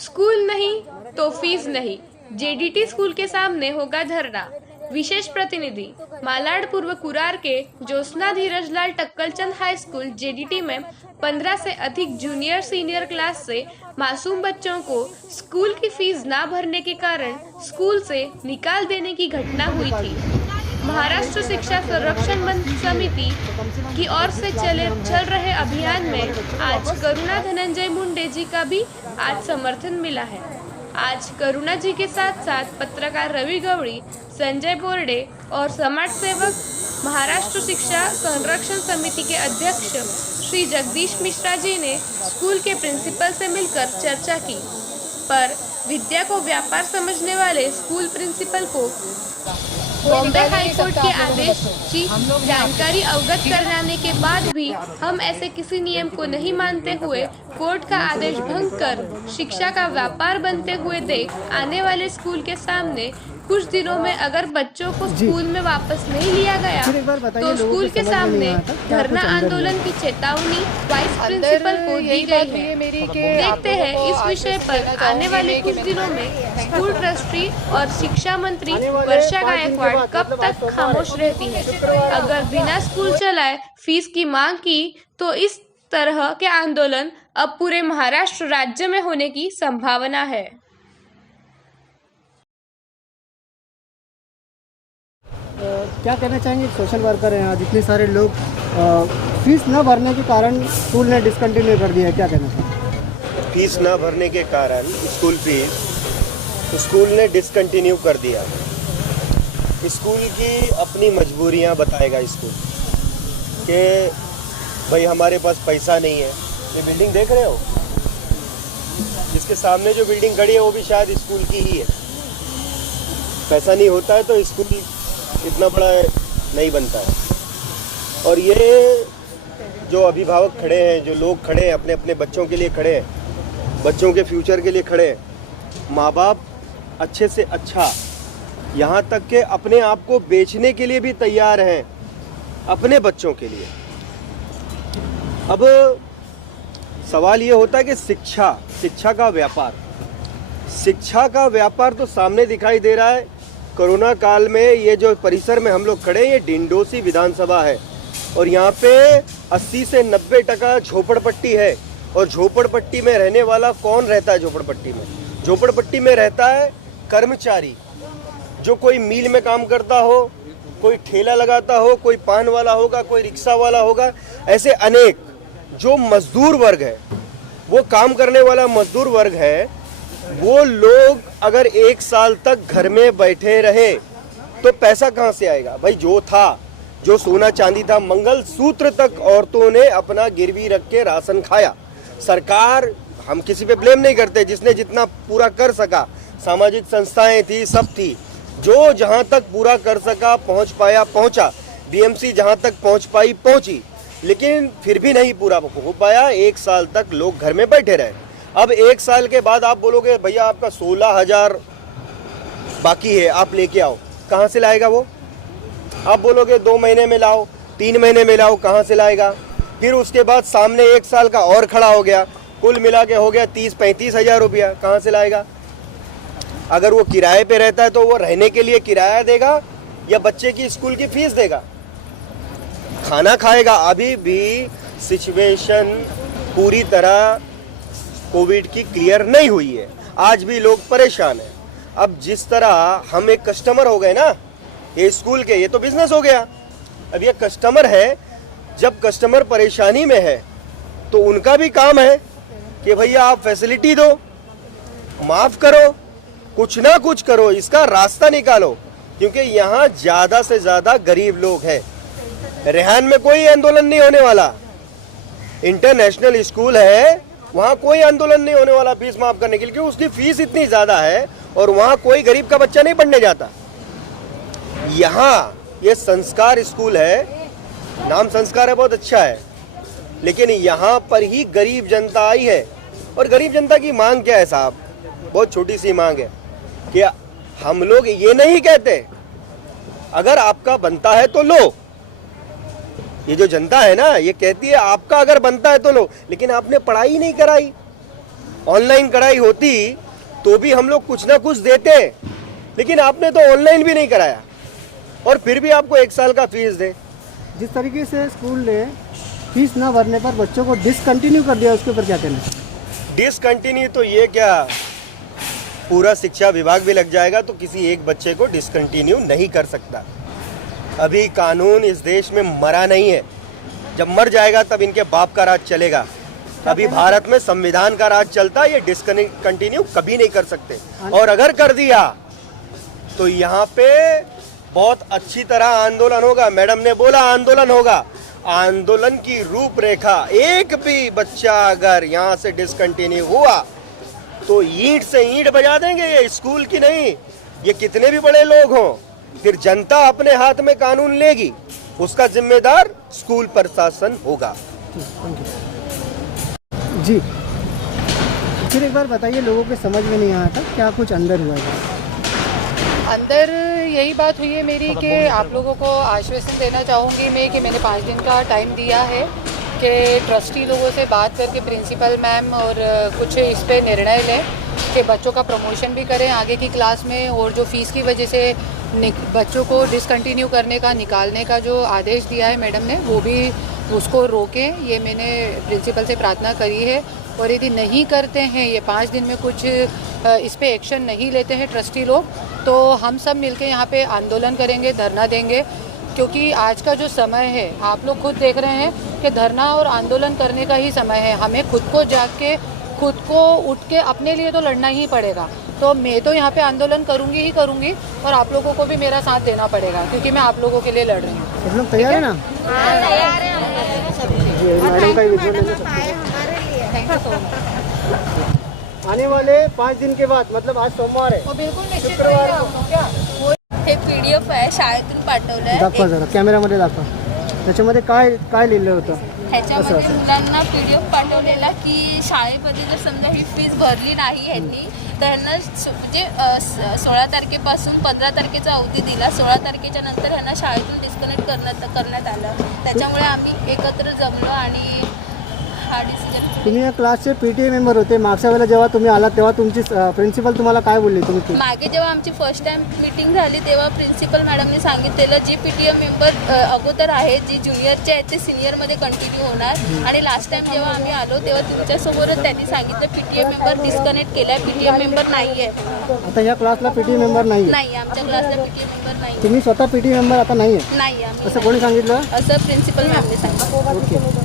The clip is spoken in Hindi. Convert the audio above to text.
स्कूल नहीं तो फीस नहीं, जेडीटी स्कूल के सामने होगा धरना। विशेष प्रतिनिधि मालाड पूर्व कुरार के ज्योत्सना धीरजलाल टक्करचंद हाई स्कूल जेडीटी में 15 से अधिक जूनियर सीनियर क्लास से मासूम बच्चों को स्कूल की फीस ना भरने के कारण स्कूल से निकाल देने की घटना हुई थी। महाराष्ट्र शिक्षा संरक्षण समिति की ओर से चल रहे अभियान में आज करुणा धनंजय मुंडे जी का भी आज समर्थन मिला है। आज करुणा जी के साथ साथ पत्रकार रवि गवड़ी, संजय बोर्डे और समाज सेवक महाराष्ट्र शिक्षा संरक्षण समिति के अध्यक्ष श्री जगदीश मिश्रा जी ने स्कूल के प्रिंसिपल से मिलकर चर्चा की, पर विद्या को व्यापार समझने वाले स्कूल प्रिंसिपल को बॉम्बे हाईकोर्ट के आदेश की जानकारी अवगत कराने के बाद भी हम ऐसे किसी नियम को नहीं मानते हुए कोर्ट का आदेश भंग कर शिक्षा का व्यापार बनते हुए देख आने वाले स्कूल के सामने कुछ दिनों में अगर बच्चों को स्कूल में वापस नहीं लिया गया तो स्कूल के सामने धरना आंदोलन की चेतावनी वाइस प्रिंसिपल को दी गई है। देखते हैं इस विषय पर आने वाले कुछ दिनों में स्कूल ट्रस्टी और शिक्षा मंत्री वर्षा गायकवाड़ कब तक खामोश रहती है। अगर बिना स्कूल चलाए फीस की मांग की तो इस तरह के आंदोलन अब पूरे महाराष्ट्र राज्य में होने की संभावना है। क्या कहना चाहेंगे, सोशल वर्कर हैं, आज इतने सारे लोग फीस न भरने के कारण स्कूल ने डिसकंटिन्यू कर दिया है, क्या कहना चाहेंगे? फीस न भरने के कारण स्कूल फीस स्कूल ने डिसकंटिन्यू कर दिया। स्कूल की अपनी मजबूरियां बताएगा स्कूल कि भाई हमारे पास पैसा नहीं है। ये बिल्डिंग देख रहे हो, जिसके सामने जो बिल्डिंग खड़ी है वो भी शायद स्कूल की ही है। पैसा नहीं होता है तो स्कूल इतना बड़ा नहीं बनता है। और ये जो अभिभावक खड़े हैं, जो लोग खड़े हैं, अपने अपने बच्चों के लिए खड़े हैं, बच्चों के फ्यूचर के लिए खड़े हैं, माँ बाप अच्छे से अच्छा, यहाँ तक के अपने आप को बेचने के लिए भी तैयार हैं अपने बच्चों के लिए। अब सवाल ये होता है कि शिक्षा का व्यापार तो सामने दिखाई दे रहा है। कोरोना काल में ये जो परिसर में हम लोग खड़े हैं, ये डिंडोसी विधानसभा है और यहाँ पे 80 से 90% झोपड़पट्टी है। और झोपड़पट्टी में रहने वाला कौन रहता है? झोपड़पट्टी में रहता है कर्मचारी, जो कोई मिल में काम करता हो, कोई ठेला लगाता हो, कोई पान वाला होगा, कोई रिक्शा वाला होगा। ऐसे अनेक जो मजदूर वर्ग है, वो काम करने वाला मजदूर वर्ग है, वो लोग अगर 1 साल तक घर में बैठे रहे तो पैसा कहाँ से आएगा? भाई जो सोना चांदी था, मंगलसूत्र तक औरतों ने अपना गिरवी रख के राशन खाया। सरकार, हम किसी पे ब्लेम नहीं करते, जिसने जितना पूरा कर सका, सामाजिक संस्थाएं थी, सब थी, जो जहां तक पूरा कर सका पहुंच पाया पहुंचा, बीएमसी जहां तक पहुंच पाई पहुंची, लेकिन फिर भी नहीं पूरा हो पाया। 1 साल तक लोग घर में बैठे रहे। अब 1 साल के बाद आप बोलोगे भैया आपका 16,000 बाकी है, आप लेके आओ, कहाँ से लाएगा वो? आप बोलोगे 2 महीने में लाओ, 3 महीने में लाओ, कहाँ से लाएगा? फिर उसके बाद सामने 1 साल का और खड़ा हो गया, कुल मिला के हो गया 30-35 हज़ार रुपया, कहाँ से लाएगा? अगर वो किराए पे रहता है तो वो रहने के लिए किराया देगा या बच्चे की स्कूल की फीस देगा, खाना खाएगा? अभी भी सिचुएशन पूरी तरह कोविड की क्लियर नहीं हुई है, आज भी लोग परेशान हैं। अब जिस तरह हम एक कस्टमर हो गए ना, ये स्कूल के, ये तो बिजनेस हो गया, अब ये कस्टमर है। जब कस्टमर परेशानी में है तो उनका भी काम है कि भैया आप फैसिलिटी दो, माफ करो, कुछ ना कुछ करो, इसका रास्ता निकालो, क्योंकि यहाँ ज़्यादा से ज़्यादा गरीब लोग हैं। रेहान में कोई आंदोलन नहीं होने वाला, इंटरनेशनल स्कूल है, वहाँ कोई आंदोलन नहीं होने वाला फीस माफ करने के लिए, क्योंकि उसकी फीस इतनी ज़्यादा है और वहाँ कोई गरीब का बच्चा नहीं पढ़ने जाता। यहाँ ये संस्कार स्कूल है, नाम संस्कार है, बहुत अच्छा है, लेकिन यहाँ पर ही गरीब जनता आई है। और गरीब जनता की मांग क्या है साहब? बहुत छोटी सी मांग है कि हम लोग ये नहीं कहते अगर आपका बनता है तो लो, ये जो जनता है ना, ये कहती है आपका अगर बनता है तो लो, लेकिन आपने पढ़ाई नहीं कराई, ऑनलाइन कराई होती तो भी हम लोग कुछ ना कुछ देते, लेकिन आपने तो ऑनलाइन भी नहीं कराया और फिर भी आपको 1 साल का फीस दे। जिस तरीके से स्कूल ने फीस ना भरने पर बच्चों को डिसकंटिन्यू कर दिया, उसके ऊपर क्या कहना है? डिसकंटिन्यू तो ये क्या, पूरा शिक्षा विभाग भी लग जाएगा तो किसी एक बच्चे को डिसकंटिन्यू नहीं कर सकता। अभी कानून इस देश में मरा नहीं है, जब मर जाएगा तब इनके बाप का राज चलेगा। अभी भारत में संविधान का राज चलता है, ये डिसकंटिन्यू कभी नहीं कर सकते। और अगर कर दिया तो यहाँ पे बहुत अच्छी तरह आंदोलन होगा। मैडम ने बोला आंदोलन होगा, आंदोलन की रूपरेखा, एक भी बच्चा अगर यहाँ से डिसकंटिन्यू हुआ तो ईंट से ईंट बजा देंगे, ये स्कूल की नहीं, ये कितने भी बड़े लोग हों, फिर जनता अपने हाथ में कानून लेगी, उसका जिम्मेदार स्कूल प्रशासन होगा। जी, फिर एक बार बताइए, लोगों के समझ में नहीं आया था क्या कुछ अंदर हुआ है? अंदर यही बात हुई है मेरी कि आप लोगों को आश्वासन देना चाहूँगी मैं कि मैंने 5 दिन का टाइम दिया है कि ट्रस्टी लोगों से बात करके प्रिंसिपल मैम और कुछ इस पे निर्णय लें कि बच्चों का प्रमोशन भी करें आगे की क्लास में, और जो फ़ीस की वजह से बच्चों को डिसकंटिन्यू करने का, निकालने का जो आदेश दिया है मैडम ने, वो भी उसको रोकें। ये मैंने प्रिंसिपल से प्रार्थना करी है। और यदि नहीं करते हैं, ये 5 दिन में कुछ इस पे एक्शन नहीं लेते हैं ट्रस्टी लोग, तो हम सब मिलके यहाँ पे आंदोलन करेंगे, धरना देंगे। क्योंकि आज का जो समय है, आप लोग खुद देख रहे हैं कि धरना और आंदोलन करने का ही समय है। हमें खुद को जाग के, खुद को उठ के अपने लिए तो लड़ना ही पड़ेगा। तो मैं तो यहाँ पे आंदोलन करूँगी ही करूँगी, और आप लोगों को भी मेरा साथ देना पड़ेगा, क्योंकि मैं आप लोगों के लिए लड़ रही हूँ। सब लोग तैयार है ना? तैयार है। मैडम का विजुअल लेना थैंक यू सो मच। आने वाले 5 दिन के बाद, मतलब आज सोमवार आहे, बिल्कुल निश्चित शुक्रवार क्या हे PDF आहे, शाळेतून पाठवलंय. दाखवा जरा, कॅमेरामध्ये दाखवा. त्याच्यामध्ये काय काय लिहिलं होतं? ह्याच्यामध्ये मुलांना PDF पाठवलेला की शाळेमध्ये जर समजा ही फीस भरली नाही ह्यांनी तर ह्यांना म्हणजे 16 तारखेपासून 15 तारखेचा अवधी दिला. 16 तारखेच्या नंतर ह्यांना शाळेतून डिस्कनेक्ट करण्यात आलं. त्याच्यामुळे आम्ही एकत्र जमलो आणि हा डिसिजन. तुम्ही या क्लासचे PTA मेंबर होते. मागच्या वेळेला जेव्हा तुम्ही आलात तेव्हा तुमची प्रिन्सिपल तुम्हाला काय बोलली? तुम्ही मागे जेव्हा आमची फर्स्ट टाइम मीटिंग झाली तेव्हा प्रिन्सिपल मॅडमने सांगितलेलं जी PTA मेंबर अगोदर आहे, जी ज्युनियरचे आहेत ते सिनियरमध्ये कंटिन्यू होणार. आणि लास्ट टाइम जेव्हा आम्ही आलो तेव्हा तुमच्यासमोरच त्यांनी सांगितलं PTA मेंबर डिस्कनेक्ट केला, PTA मेंबर नाही आहे. आता या क्लासला PTA मेंबर नाही? नाही, आमच्या क्लासला PTA मेंबर नाही. तुम्ही स्वतः PTA मेंबर आता नाही आहे? नाही, आम्ही असं कोणी सांगितलं? असं प्रिन्सिपल मॅमने सांगितलं. ओके.